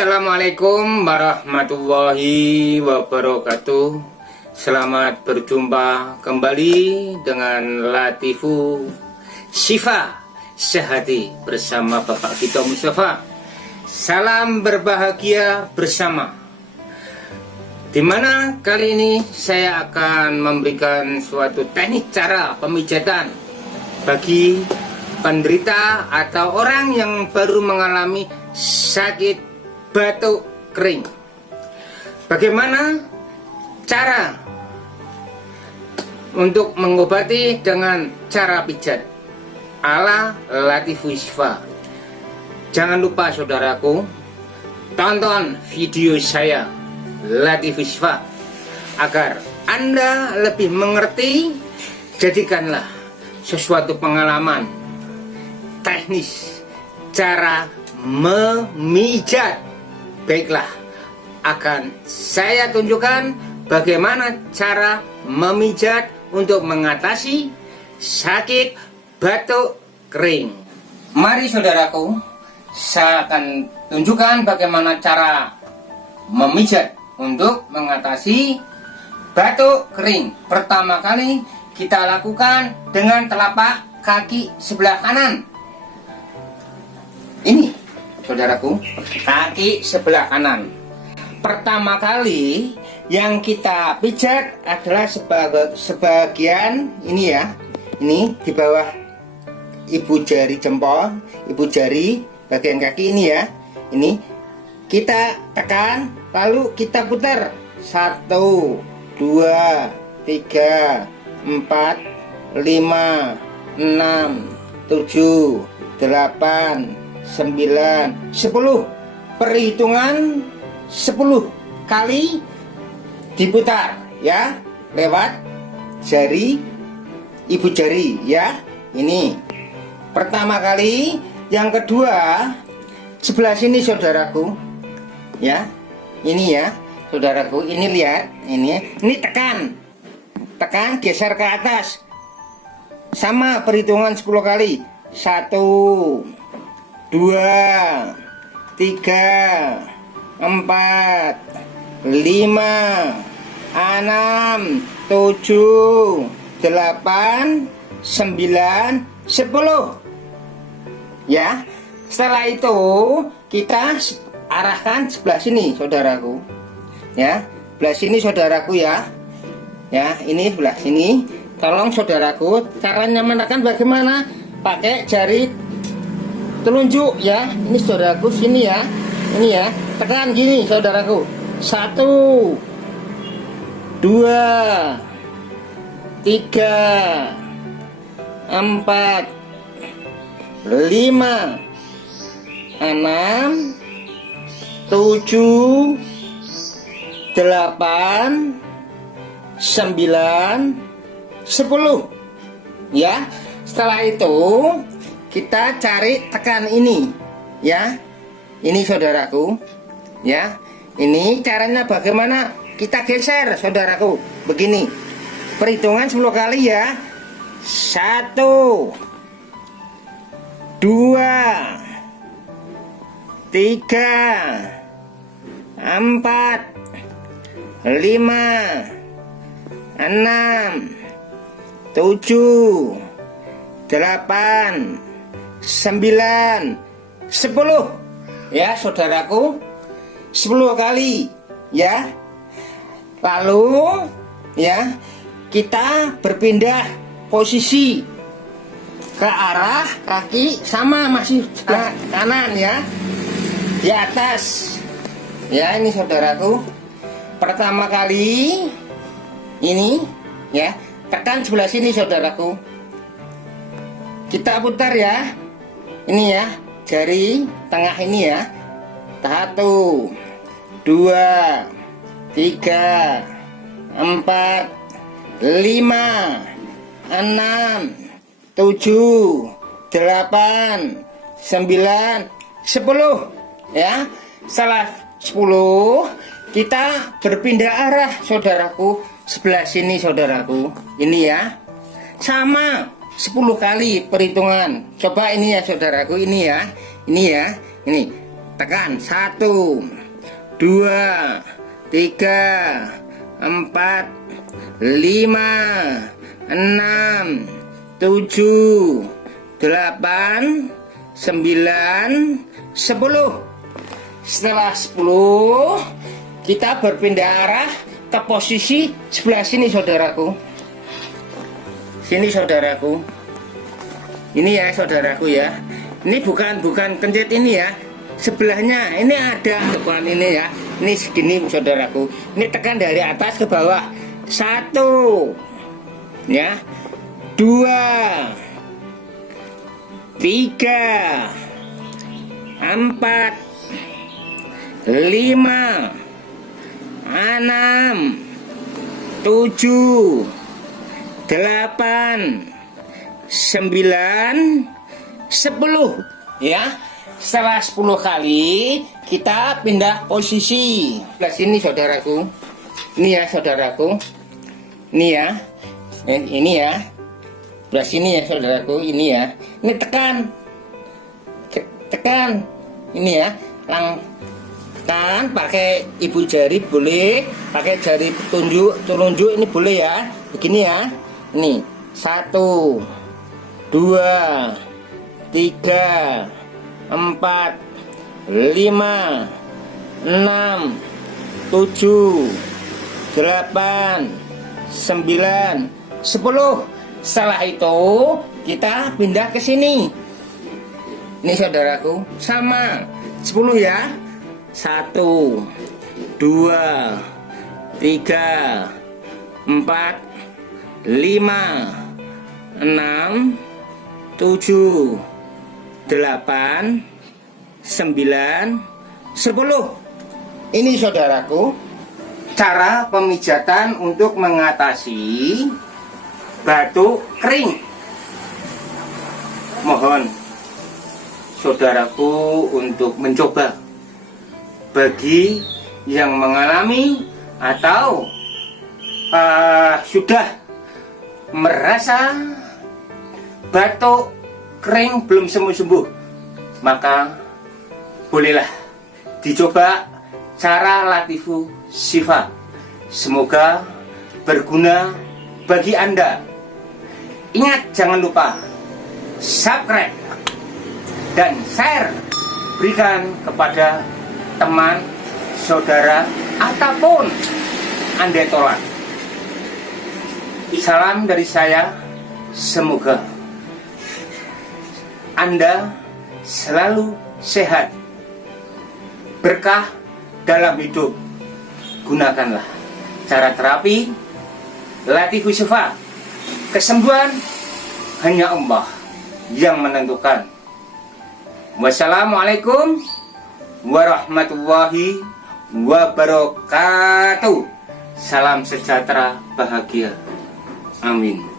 Assalamualaikum warahmatullahi wabarakatuh. Selamat berjumpa kembali dengan Latifu Syifa Sehati bersama Bapak Gito Mustafa. Salam berbahagia bersama. Dimana kali ini saya akan memberikan suatu teknik cara pemijatan bagi penderita atau orang yang baru mengalami sakit batuk kering. Bagaimana cara untuk mengobati dengan cara pijat ala Latifu Syifa? Jangan lupa saudaraku, tonton video saya Latifu Syifa agar Anda lebih mengerti. Jadikanlah sesuatu pengalaman teknis cara memijat. Baiklah, akan saya tunjukkan bagaimana cara memijat untuk mengatasi sakit batuk kering. Mari saudaraku, saya akan tunjukkan bagaimana cara memijat untuk mengatasi batuk kering. Pertama kali kita lakukan dengan telapak kaki sebelah kanan. Ini saudaraku, kaki sebelah kanan. Pertama kali yang kita pijat adalah sebagian ini ya. Ini di bawah ibu jari jempol, ibu jari bagian kaki ini ya. Ini kita tekan, lalu kita putar. 1, 2, 3, 4, 5, 6, 7, 8, 9, 10. Perhitungan 10 kali diputar ya, lewat jari ibu jari ya. Ini pertama kali. Yang kedua sebelah sini saudaraku ya. Ini ya saudaraku, ini lihat, ini tekan geser ke atas. Sama perhitungan 10 kali. 1, 2, 3, 4, 5, 6, 7, 8, 9, 10 ya. Setelah itu kita arahkan sebelah sini saudaraku ya, sebelah sini saudaraku ya. Ya, ini sebelah sini. Tolong saudaraku, caranya menekan bagaimana? Pakai jari telunjuk ya. Ini saudaraku, sini ya. Ini ya, tekan gini saudaraku. 1, 2, 3, 4, 5, 6, 7, 8, 9, 10 ya. Setelah itu kita cari tekan ini ya. Ini saudaraku ya. Ini caranya bagaimana? Kita geser saudaraku begini. Perhitungan 10 kali ya. 1, 2, 3, 4, 5, 6, 7, 8, 9, 10 ya saudaraku. 10 kali ya. Lalu ya kita berpindah posisi ke arah kaki, sama masih sebelah kanan ya, di atas ya. Ini saudaraku, pertama kali ini ya, tekan sebelah sini saudaraku, kita putar ya. Ini ya, jari tengah ini ya. 1, 2, 3, 4, 5, 6, 7, 8, 9, 10 ya. Setelah 10 kita berpindah arah saudaraku, sebelah sini saudaraku. Ini ya, sama 10 kali perhitungan. Coba ini ya saudaraku, ini ya, ini ya, ini tekan 1 2 3 4 5 6 7 8 9 10. Setelah 10, kita berpindah arah ke posisi sebelah sini, saudaraku. Sini, saudaraku. Ini ya, saudaraku ya. Ini bukan kencet ini ya. Sebelahnya ini ada bukan ini ya. Ini segini, saudaraku. Ini tekan dari atas ke bawah. 1 ya. 2 3 4 5 6 7 8 9 10 ya. Setelah 10 kali kita pindah posisi. Sebelah sini, saudaraku. Ini ya, saudaraku. Ini ya. Ini ya. Sebelah sini ya, saudaraku. Ini ya. Ini tekan. Tekan. Ini ya. Tekan pakai ibu jari boleh, pakai jari telunjuk ini boleh ya. Begini ya. Ini 1 2 3 4 5 6 7 8 9 10. Setelah itu kita pindah ke sini. Ini, saudaraku, sama 10 ya. 1 2 3 4 5 6 7 8 9 10. Ini, saudaraku, cara pemijatan untuk mengatasi batuk kering. Mohon saudaraku untuk mencoba. Bagi yang mengalami atau sudah merasa batuk kering belum sembuh-sembuh, maka bolehlah dicoba cara Latiful Shifa. Semoga berguna bagi Anda. Ingat, jangan lupa subscribe dan share, berikan kepada teman, saudara, ataupun Anda tolak. Salam dari saya. Semoga Anda selalu sehat, berkah dalam hidup. Gunakanlah cara terapi Latiful Shifa. Kesembuhan hanya Allah yang menentukan. Wassalamualaikum warahmatullahi wabarakatuh. Salam sejahtera, bahagia. Amin.